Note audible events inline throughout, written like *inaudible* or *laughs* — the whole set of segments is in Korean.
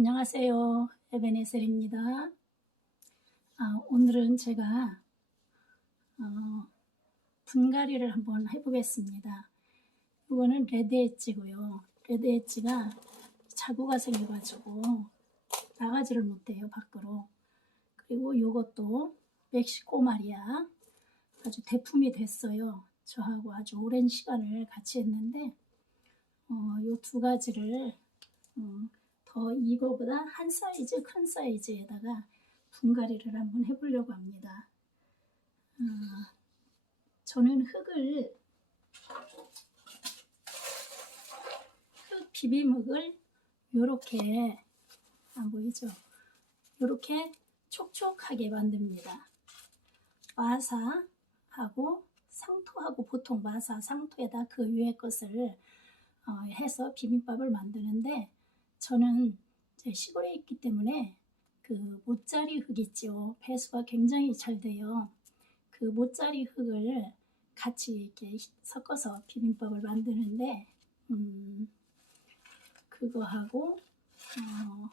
안녕하세요. 에베네셀입니다. 아, 오늘은 제가 어, 분갈이를 한번 해보겠습니다. 이거는 레드 엣지고요. 레드 엣지가 자구가 생겨가지고 나가지를 못해요 밖으로. 그리고 이것도 멕시코 말이야. 아주 대품이 됐어요. 저하고 아주 오랜 시간을 같이 했는데 어, 이두 가지를 어, 더 이거보다 한 사이즈 큰 사이즈에다가 분갈이를 한번 해보려고 합니다. 어, 저는 흙을 흙 비빔흙을 요렇게 안 보이죠? 요렇게 촉촉하게 만듭니다. 마사하고 상토하고 보통 마사 상토에다 그 위에 것을 어, 해서 비빔밥을 만드는데 저는 시골에 있기 때문에 그 모짜리 흙 있죠. 배수가 굉장히 잘 돼요. 그 모짜리 흙을 같이 이렇게 섞어서 비빔밥을 만드는데 음, 그거 하고 어,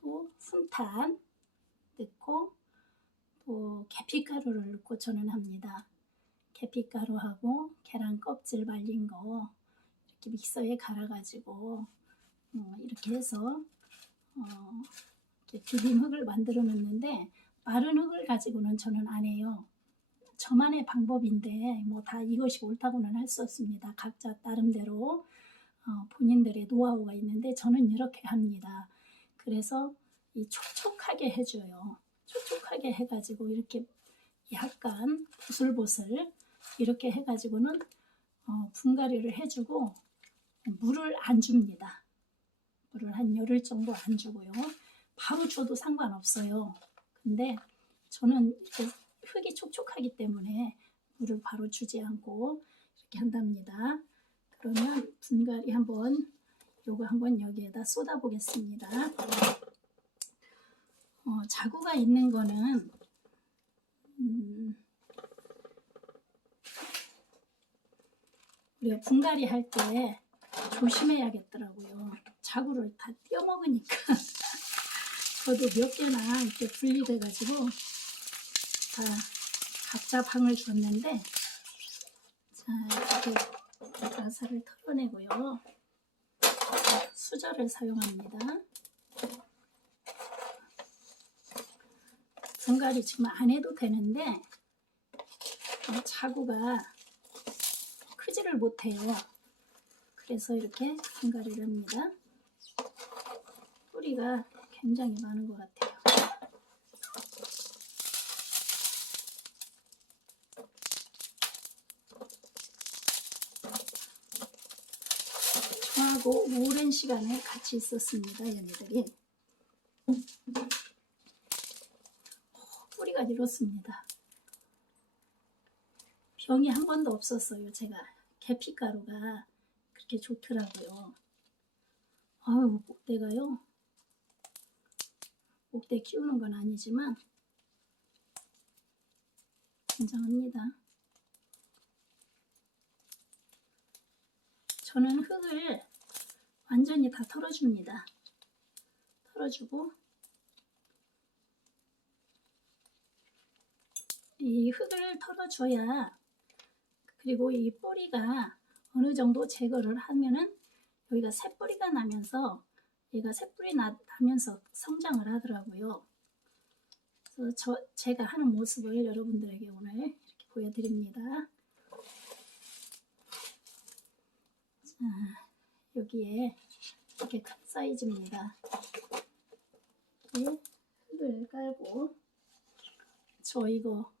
또 순탄 넣고 또 계피가루를 넣고 저는 합니다. 계피가루하고 계란 껍질 말린 거 이렇게 믹서에 갈아가지고 어, 이렇게 해서 어, 이렇게 비빔흙을 만들어 놓는데 마른 흙을 가지고는 저는 안 해요. 저만의 방법인데 뭐 다 이것이 옳다고는 할 수 없습니다. 각자 나름대로 어, 본인들의 노하우가 있는데 저는 이렇게 합니다. 그래서 이 촉촉하게 해줘요. 촉촉하게 해가지고 이렇게 약간 보슬보슬 이렇게 해가지고는 어, 분갈이를 해주고 물을 안 줍니다. 물을 한 열흘 정도 안 주고요. 바로 줘도 상관없어요. 근데 저는 이렇게 흙이 촉촉하기 때문에 물을 바로 주지 않고 이렇게 한답니다. 그러면 분갈이 한번 요거 한번 여기에다 쏟아 보겠습니다. 어, 자구가 있는 거는 음, 우리가 분갈이 할 때 조심해야겠더라고요. 자구를 다 띄어먹으니까 *laughs* 저도 몇 개나 이렇게 분리돼가지고 다 각자 방을 줬는데 자 이렇게 가사를 털어내고요. 수저를 사용합니다. 분갈이 지금 안 해도 되는데 어, 자구가 크지를 못해요. 그래서 이렇게 분갈이를 합니다. 뿌리가 굉장히 많은 것 같아요. 저하고 오랜 시간을 같이 있었습니다. 얘네들이. 뿌리가 이렇습니다. 병이 한 번도 없었어요. 제가 계피가루가 그렇게 좋더라고요. 아유 목대가요. 목대 키우는 건 아니지만 굉장합니다. 저는 흙을 완전히 다 털어줍니다. 털어주고 이 흙을 털어줘야 그리고 이 뿌리가 어느 정도 제거를 하면은 여기가 새뿌리가 나면서 얘가 새뿌리 나, 나면서 성장을 하더라고요. 그래서 저, 제가 하는 모습을 여러분들에게 오늘 이렇게 보여드립니다. 자, 여기에 이렇게 큰 사이즈입니다. 이렇게 흙을 깔고 저 이거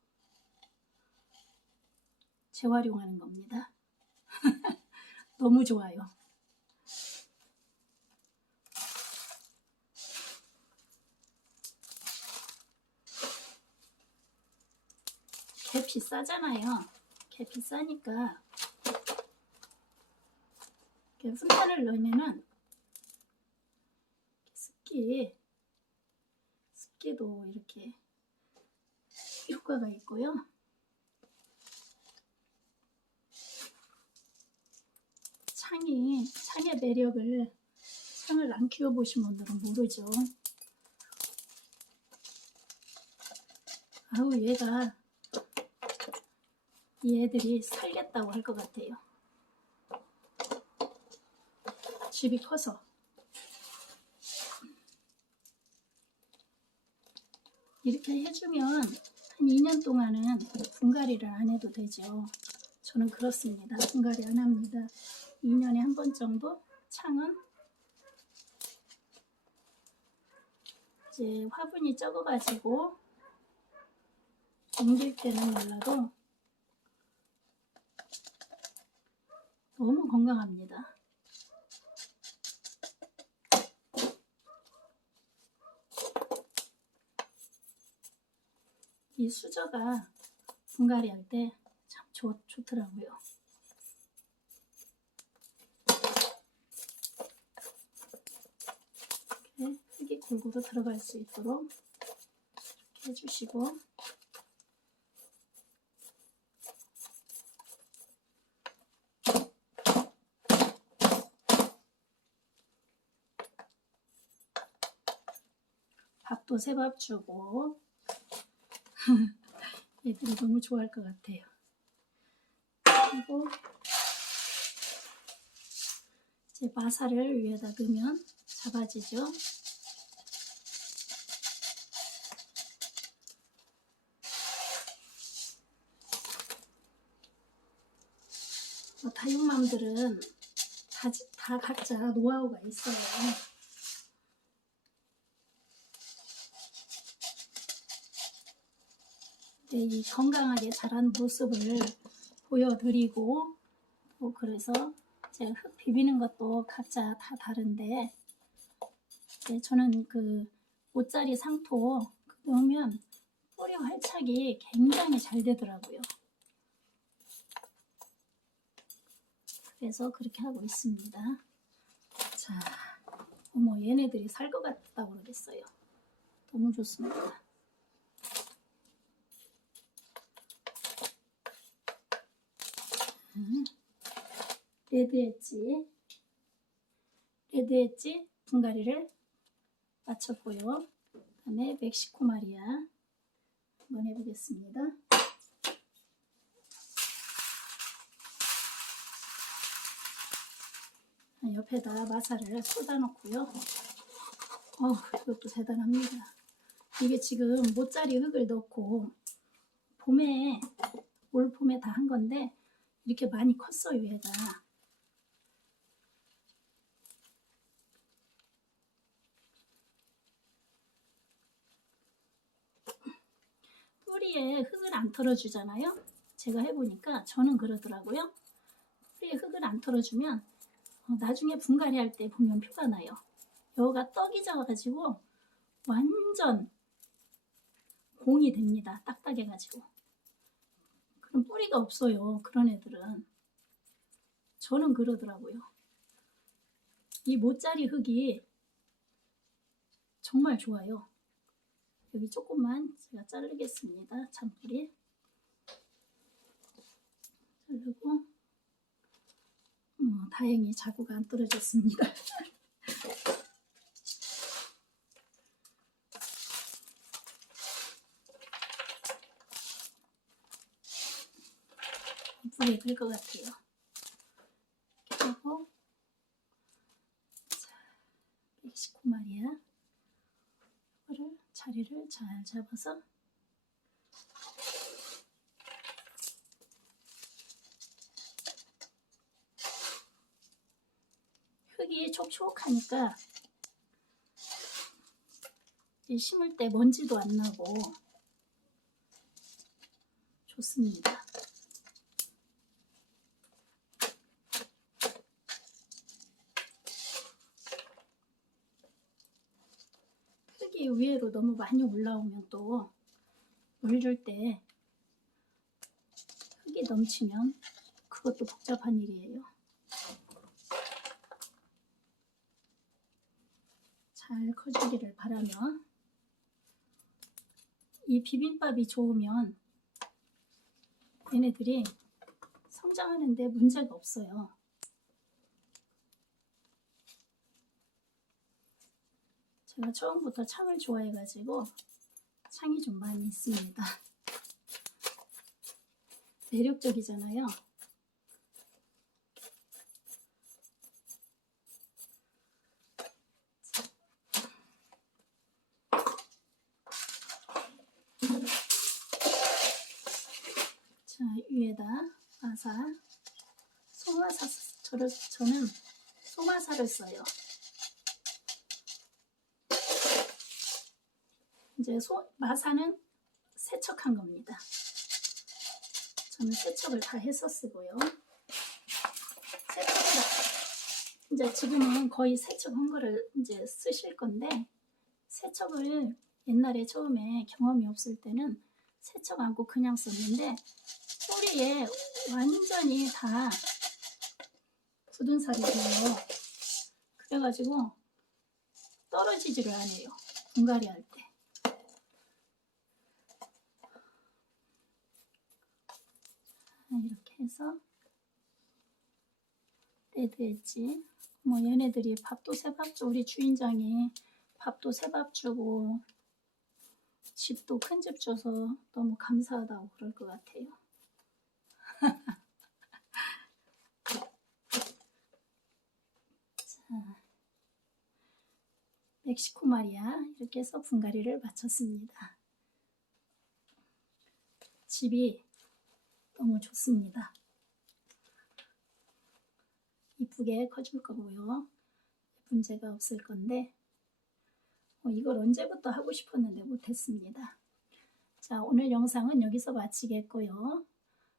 재활용하는 겁니다. *laughs* 너무 좋아요. 개 비싸잖아요. 개 비싸니까 이렇게 순탄을 넣으면은 습기 습기도 이렇게 효과가 있고요. 창이 창의 매력을 창을 안 키워보신 분들은 모르죠. 아우 얘가 이 애들이 살겠다고 할 것 같아요. 집이 커서 이렇게 해주면 한 2년 동안은 분갈이를 안 해도 되죠. 저는 그렇습니다. 분갈이 안 합니다. 2년에 한 번 정도 창은 이제 화분이 적어가지고 옮길 때는 몰라도 너무 건강합니다. 이 수저가 분갈이 할 때 참 좋더라고요. 이렇게 흙이 골고루 들어갈 수 있도록 이렇게 해주시고 밥도 새밥 주고 *laughs* 애들이 너무 좋아할 것 같아요. 그리고 이제 마사를 위에다 넣으면 잡아지죠. 뭐 다육맘들은 다, 다 각자 노하우가 있어요. 이 건강하게 자란 모습을 보여드리고 또 그래서 이제 흙 비비는 것도 각자 다 다른데 네, 저는 그 옷자리 상토 넣으면 뿌리 활착이 굉장히 잘 되더라고요. 그래서 그렇게 하고 있습니다. 자, 어머 얘네들이 살 것 같다고 그러겠어요. 너무 좋습니다. 레드 엣지 레드 엣지 분갈이를 마쳤고요. 그 다음에 멕시코 마리아 한번 해보겠습니다. 옆에다 마사를 쏟아놓고요. 어, 이것도 대단합니다. 이게 지금 모짜리 흙을 넣고 봄에 올 봄에 다 한 건데 이렇게 많이 컸어요 얘가. 뿌리에 흙을 안 털어주잖아요? 제가 해보니까 저는 그러더라고요. 뿌리에 흙을 안 털어주면 어, 나중에 분갈이 할 때 보면 표가 나요. 여기가 떡이 져가지고 완전 공이 됩니다. 딱딱해가지고 그럼 뿌리가 없어요. 그런 애들은. 저는 그러더라고요. 이 모짜리 흙이 정말 좋아요. 여기 조금만 제가 자르겠습니다. 잔뿌리. 자르고 어, 다행히 자구가 안 떨어졌습니다. *laughs* 불에 될것 같아요. 이렇게 하고 자, 멕시코 마리아 이거를 자리를 잘 잡아서 흙이 촉촉하니까 심을 때 먼지도 안 나고 좋습니다. 위로 너무 많이 올라오면 또 물 줄 때 흙이 넘치면 그것도 복잡한 일이에요. 잘 커지기를 바라며 이 비빔밥이 좋으면 얘네들이 성장하는데 문제가 없어요. 제가 처음부터 창을 좋아해가지고 창이 좀 많이 있습니다. *laughs* 매력적이잖아요. 자 위에다 마사 소마사 저를 저는 소마사를 써요. 이제 소 마사는 세척한 겁니다. 저는 세척을 다 해서 쓰고요. 세척을 이제 지금은 거의 세척한 거를 이제 쓰실 건데 세척을 옛날에 처음에 경험이 없을 때는 세척 않고 그냥 썼는데 뿌리에 완전히 다 굳은 살이 돼요. 그래가지고 떨어지지를 않아요. 분갈이 할 때. 자, 이렇게 해서 레드 엣지 뭐 얘네들이 밥도 새밥 주 우리 주인장이 밥도 새밥 주고 집도 큰 집 줘서 너무 감사하다고 그럴 것 같아요. *laughs* 자, 멕시코 마리아 이렇게 해서 분갈이를 마쳤습니다. 집이 너무 좋습니다. 이쁘게 커줄 거고요. 문제가 없을 건데 어, 이걸 언제부터 하고 싶었는데 못했습니다. 자 오늘 영상은 여기서 마치겠고요.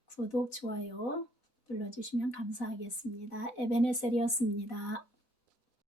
구독, 좋아요 눌러주시면 감사하겠습니다. 에베네셀이었습니다.